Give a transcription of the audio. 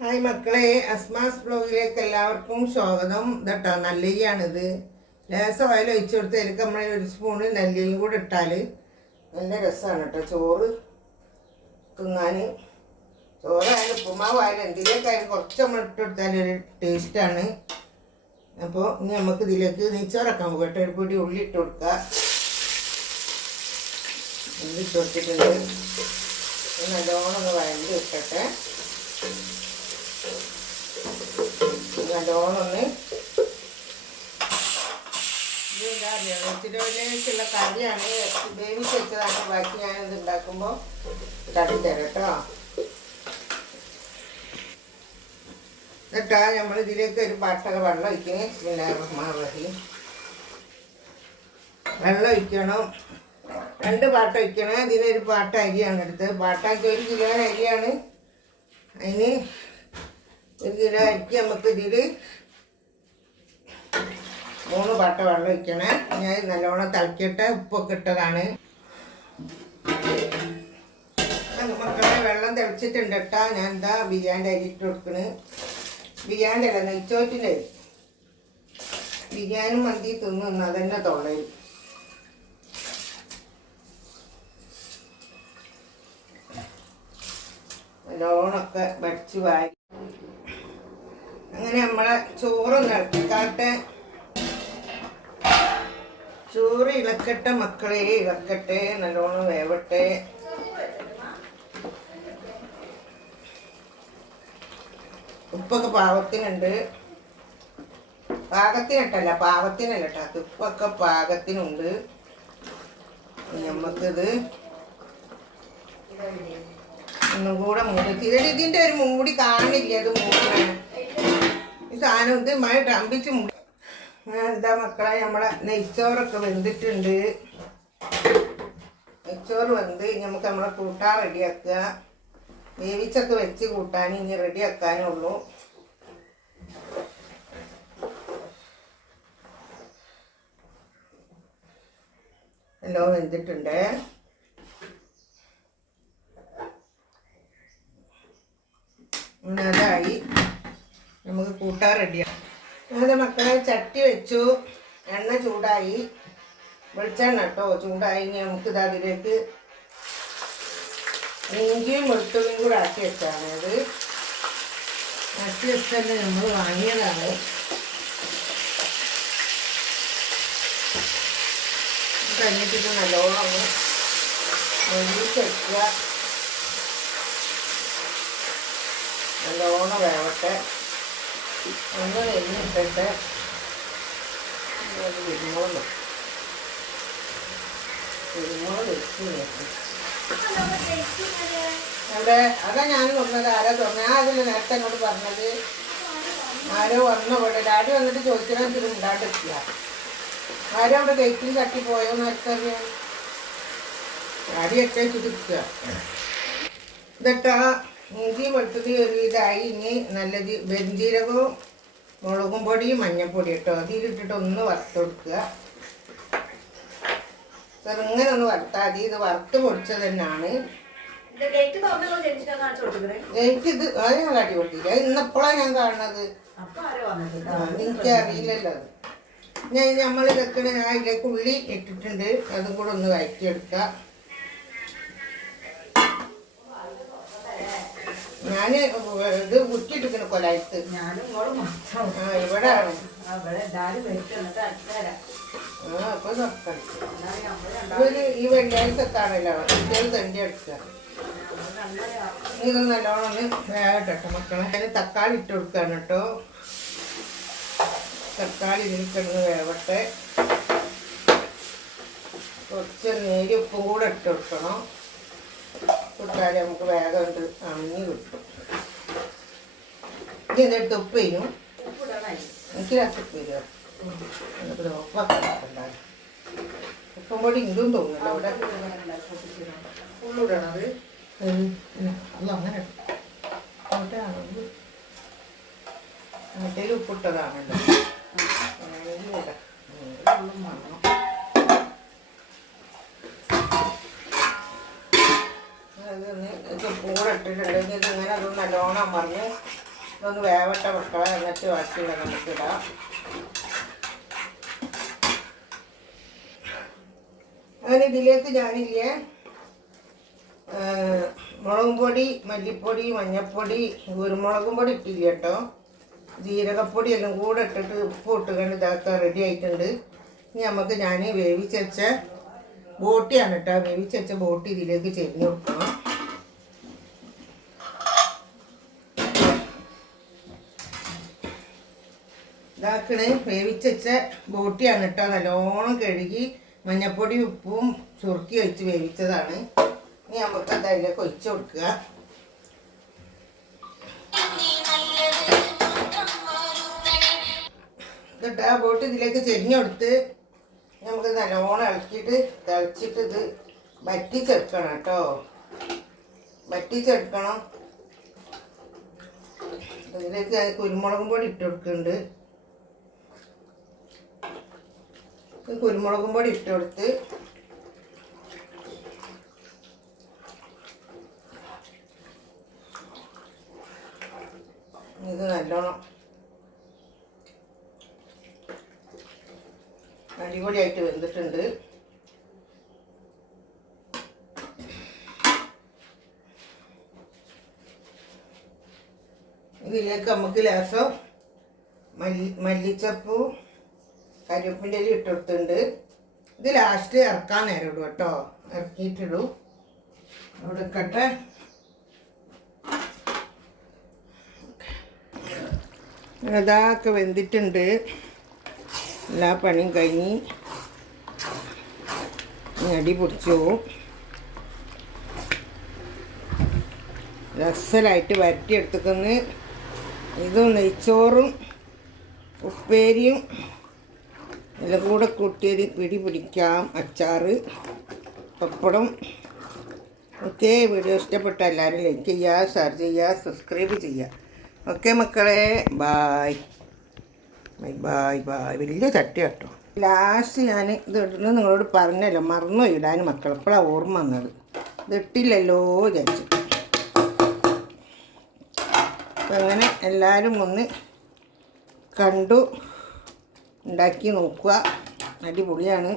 Hi മക്കളെ, അസ്മാസ് ബ്ലോഗിലേക്ക് എല്ലാവർക്കും സ്വാഗതം. ഇതട്ടോ നെല്ലിയാണിത്. ലേസം ഓയിൽ ഒഴിച്ചു കൊടുത്തതിലേക്ക് നമ്മൾ ഒരു സ്പൂണ് നെല്ലിയും കൂടെ ഇട്ടാൽ നല്ല രസമാണ് കേട്ടോ ചോറ് തിന്നാൻ. ചോറായാലും ഉപ്പുമാവായാലും എന്തിലേക്കായാലും കുറച്ച് നമ്മൾ ഇട്ട് കൊടുത്താൽ ഒരു ടേസ്റ്റാണ്. അപ്പോൾ ഇനി നമുക്ക് ഇതിലേക്ക് നെയ്ച്ചോറക്കാൻ പോകട്ടെ. ഒരു പൊടി ഉള്ളി ഇട്ട് കൊടുക്കുക. ഉള്ളി ഇട്ട് കൊടുത്തിട്ടുണ്ട്. നല്ലോണം ഒന്ന് വഴണ്ടി ഇട്ടട്ടെ. നല്ലോണം ഒന്ന് ഇതെന്താ അറിയാം, വെച്ചിട്ടുള്ള കറിയാണ്. വേവിച്ച് വെച്ചതാണ്. ബാക്കി ഞാനിത് ഉണ്ടാക്കുമ്പോൾ തട്ടിത്തരാം കേട്ടോ. എന്നിട്ടാ നമ്മൾ ഇതിലേക്ക് ഒരു പാട്ടക വെള്ളം ഒഴിക്കണേ. വെള്ളം ഒഴിക്കണം. 2 പാട്ട ഒഴിക്കണം. ഇതിനൊരു പാട്ട അരിയാണ് എടുത്തത്. പാട്ടാക്കി 1 കിലോ അരിയാണ്. അതിന് 1 കിലോ അരിക്ക് നമുക്ക് ഇതിൽ 3 പാട്ട വെള്ളം ഒഴിക്കണേ. ഞാൻ നല്ലോണം തിളക്കിയിട്ട് ഉപ്പൊക്കെ ഇട്ടതാണ്. മക്കളെ വെള്ളം തിളച്ചിട്ടുണ്ട് കേട്ടോ. ഞാൻ എന്താ ബിരിയാണി അരി ഇട്ട് കൊടുക്കണ്. ബിരിയാണി അല്ല, നെയ്ച്ചോറ്റിൻ്റെ അരി. ബിരിയാണി മന്തി തിന്നു അതന്നെ തൊള്ളയിൽ. നല്ലോണമൊക്കെ വടിച്ച് വാരി അങ്ങനെ നമ്മളെ ചോറൊന്ന് ഇളക്കിക്കാട്ടെ. ചോറ് ഇളക്കട്ടെ മക്കളെ, ഇളക്കട്ടെ. നല്ലോണം വേവട്ടെ. ഉപ്പൊക്കെ പാകത്തിനുണ്ട്. പാകത്തിനിട്ടല്ല, പാകത്തിനല്ല കേട്ടോ. ഉപ്പൊക്കെ പാകത്തിനുണ്ട്. നമുക്കിത് ഒന്നും കൂടെ മൂടി. ഇതിൻ്റെ ഒരു മൂടി കാണില്ല. അത് മൂടണേ ഈ സാധനം. ഇത് മഴ ടമ്പിച്ച് മൂടി. എന്താ മക്കളെ, നമ്മളെ നെയ്ച്ചോറൊക്കെ വെന്തിട്ടുണ്ട്. നെയ്ച്ചോറ് വെന്ത് നമുക്ക് നമ്മളെ കൂട്ടാൻ റെഡിയാക്കുക. വേവിച്ചൊക്കെ വെച്ച് കൂട്ടാൻ ഇനി റെഡിയാക്കാനേ ഉള്ളൂ. എല്ലാം വെന്തിട്ടുണ്ട്. അതായി നമുക്ക് കൂട്ടാൻ റെഡിയാണ്. അത് മക്കളെ ചട്ടി വെച്ചു. എണ്ണ ചൂടായി. വെളിച്ചെണ്ണ കേട്ടോ ചൂടായി. ഇനി നമുക്കിത് അതിലേക്ക് ഇഞ്ചിയും വെളുത്തുള്ളിയും കൂടെ ആക്കി വെച്ചാണ്. അത് ആക്കി വെച്ചല്ലേ നമ്മൾ വാങ്ങിയതാണ്. കഴിഞ്ഞിട്ട് നല്ലോണം ഒന്ന് ഒഴിച്ച് വെക്കുക. നല്ലോണം വേവട്ടെ. ഒന്ന് നെല്ലിട്ടിട്ട് കുരുമുളക് വെച്ച് അവിടെ അതാ ഞാൻ വന്നത്. ആരാ തുറന്നത്? ഞാൻ അതിൽ നേരത്തെ എന്നോട് പറഞ്ഞത്. ആരോ വന്ന പോലെ ഡാഡി വന്നിട്ട് ചോദിക്കണം. ഇത് ഉണ്ടാണ്ടില്ല. ആരും അവിടെ ഗേറ്റിൽ തട്ടി പോയോന്ന് ആർക്കറിയാം. ഡാഡി ഒക്കെ വെച്ചിട്ടിരിക്കുക. ഇതൊക്കെ ഇഞ്ചി വെളുത്തുള്ളി ഒരു ഇതായി. ഇനി നല്ലത് വെഞ്ചീരകവും മുളകും പൊടിയും മഞ്ഞൾപ്പൊടി കേട്ടോ. അതിലിട്ടിട്ട് ഒന്ന് വറുത്ത് കൊടുക്കുക. ചെറുങ്ങനെ ഒന്ന് വറുത്താൽ മതി. ഇത് വറുത്ത് പൊടിച്ചത് തന്നെയാണ്. ഗേറ്റ് ഇത് അത് ഞാൻ കാട്ടി കൊടുത്തില്ല. ഇന്നെപ്പോഴാണ് ഞാൻ കാണുന്നത്. എനിക്കറിയില്ലല്ലോ അത്. ഞാൻ നമ്മൾ വെക്കണ അതിലേക്ക് ഉള്ളി ഇട്ടിട്ടുണ്ട്. അതും കൂടെ ഒന്ന് വഴറ്റിയെടുക്കുക. ഞാൻ ഇത് കുറ്റിട്ടിരിക്കണ കൊലായത്ത്. ഇവിടെ ഈ വെള്ളിയാഴ്ച എത്താണല്ലോ കുട്ടികൾ തണ്ടി എടുക്കുക. ഇത് നല്ലോണം ഒന്ന് വേഗട്ടോ മക്കളെ. അതിന് തക്കാളി ഇട്ട് കൊടുക്കാണ് കേട്ടോ. തക്കാളി ഇതിൽ കിടന്ന് വേവട്ടെ. കുറച്ച് നേരി ഉപ്പും കൂടെ ഇട്ട് കൊടുക്കണം. ഇട്ടാൽ നമുക്ക് വേഗം ഉണ്ട് അണിഞ്ഞ് കിട്ടും. ഇത് എന്നിട്ട് ഉപ്പ് ചെയ്യും. എനിക്ക് രസം വരിക. എന്നിട്ട് ഉപ്പൊക്കെ ഉണ്ടാകും. ഉപ്പും പൊടി ഇതും തോന്നുന്നില്ല ഇവിടെ. ഉള്ളിടണത് അല്ല അങ്ങനെ മറ്റേ ഉപ്പിട്ടതാണല്ലോ. ഉള്ളും വേണം. അത് ഇതൊന്ന് കൂടെ ഇട്ടിട്ടുണ്ട്. ഇതിങ്ങനെ അതൊന്ന് നല്ലോണം അമർന്ന് ഇതൊന്ന് വേവട്ട മക്കളെ, എന്നിട്ട് ബാക്കിയുള്ള നമുക്കിടാം. അങ്ങനെ ഇതിലേക്ക് ഞാനില്ലേ മുളകും പൊടി, മല്ലിപ്പൊടി, മഞ്ഞൾപ്പൊടി, കുരുമുളകും പൊടി ഇട്ടില്ല കേട്ടോ, ജീരകപ്പൊടി എല്ലാം കൂടെ ഇട്ടിട്ട് ഉപ്പ് ഇട്ടുകൊണ്ട് ഇതാക്കാൻ റെഡി ആയിട്ടുണ്ട്. ഇനി നമുക്ക് ഞാൻ വേവിച്ച ബോട്ടിയാണ് കേട്ടോ, വേവിച്ച ബോട്ടി ഇതിലേക്ക് ചെരിഞ്ഞ് കൊടുക്കണം. ഇതാക്കണേ വേവിച്ച ബോട്ടിയാണ് കേട്ടോ, നല്ലോണം കഴുകി മഞ്ഞൾപ്പൊടി ഉപ്പും ചുരുക്കി വെച്ച് വേവിച്ചതാണ്. ഇനി നമുക്ക് അതിലേക്ക് ഒഴിച്ചു കൊടുക്കുക. എന്നിട്ട് ആ ബോട്ട് ഇതിലേക്ക് ചെരിഞ്ഞെടുത്ത് നമുക്ക് നല്ലോണം ഇളക്കിയിട്ട് തിളച്ചിട്ട് ഇത് വറ്റിച്ചെടുക്കണം കേട്ടോ, വറ്റിച്ചെടുക്കണം. ഇതിലേക്ക് കുരുമുളകും പൊടി ഇട്ട് കൊടുക്കുന്നുണ്ട്. കുരുമുളകും പൊടി ഇട്ട് കൊടുത്ത് ഇത് നല്ലോണം അടിപൊളിയായിട്ട് വെന്തിട്ടുണ്ട്. ഇതിലേക്ക് നമുക്ക് ലേശം മല്ലിച്ചപ്പൂ കരിവേപ്പിൻ്റെ ഇല ഇട്ടെടുത്തിട്ടുണ്ട്. ഇത് ലാസ്റ്റ് ഇറക്കാൻ നേരം ഇടും കേട്ടോ, ഇറക്കിയിട്ടിടും. അവിടെ ഇക്കട്ടെ. അതൊക്കെ വെന്തിട്ടുണ്ട്, എല്ലാ പണിയും കഴിഞ്ഞ് അടി പൊടിച്ചു പോവും. രസലായിട്ട് വരട്ടിയെടുത്തുക്കുന്ന ഇതും നെയ്ച്ചോറും ഉപ്പേരിയും എല്ലാം കൂടെ കൂട്ടിയത് പിടി പിടിക്കാം. അച്ചാറ്, പപ്പടം. ഓക്കെ, വീഡിയോ ഇഷ്ടപ്പെട്ട എല്ലാവരും ലൈക്ക് ചെയ്യുക, ഷെയർ ചെയ്യുക, സബ്സ്ക്രൈബ് ചെയ്യുക. ഓക്കെ മക്കളെ, ബായ് ബൈ ബായ് ബായ്. വലിയ ചട്ടി കേട്ടോ. ലാസ്റ്റ് ഞാൻ ഇത് ഇടുന്നത് നിങ്ങളോട് പറഞ്ഞല്ലോ, മറന്നു ഇടാൻ മക്കൾ. എപ്പോഴാണ് ഓർമ്മ വന്നത്, ഇതിട്ടില്ലല്ലോ വിചാരിച്ചു. അപ്പം അങ്ങനെ എല്ലാവരും ഒന്ന് കണ്ടു ഉണ്ടാക്കി നോക്കുക, അടിപൊളിയാണ്.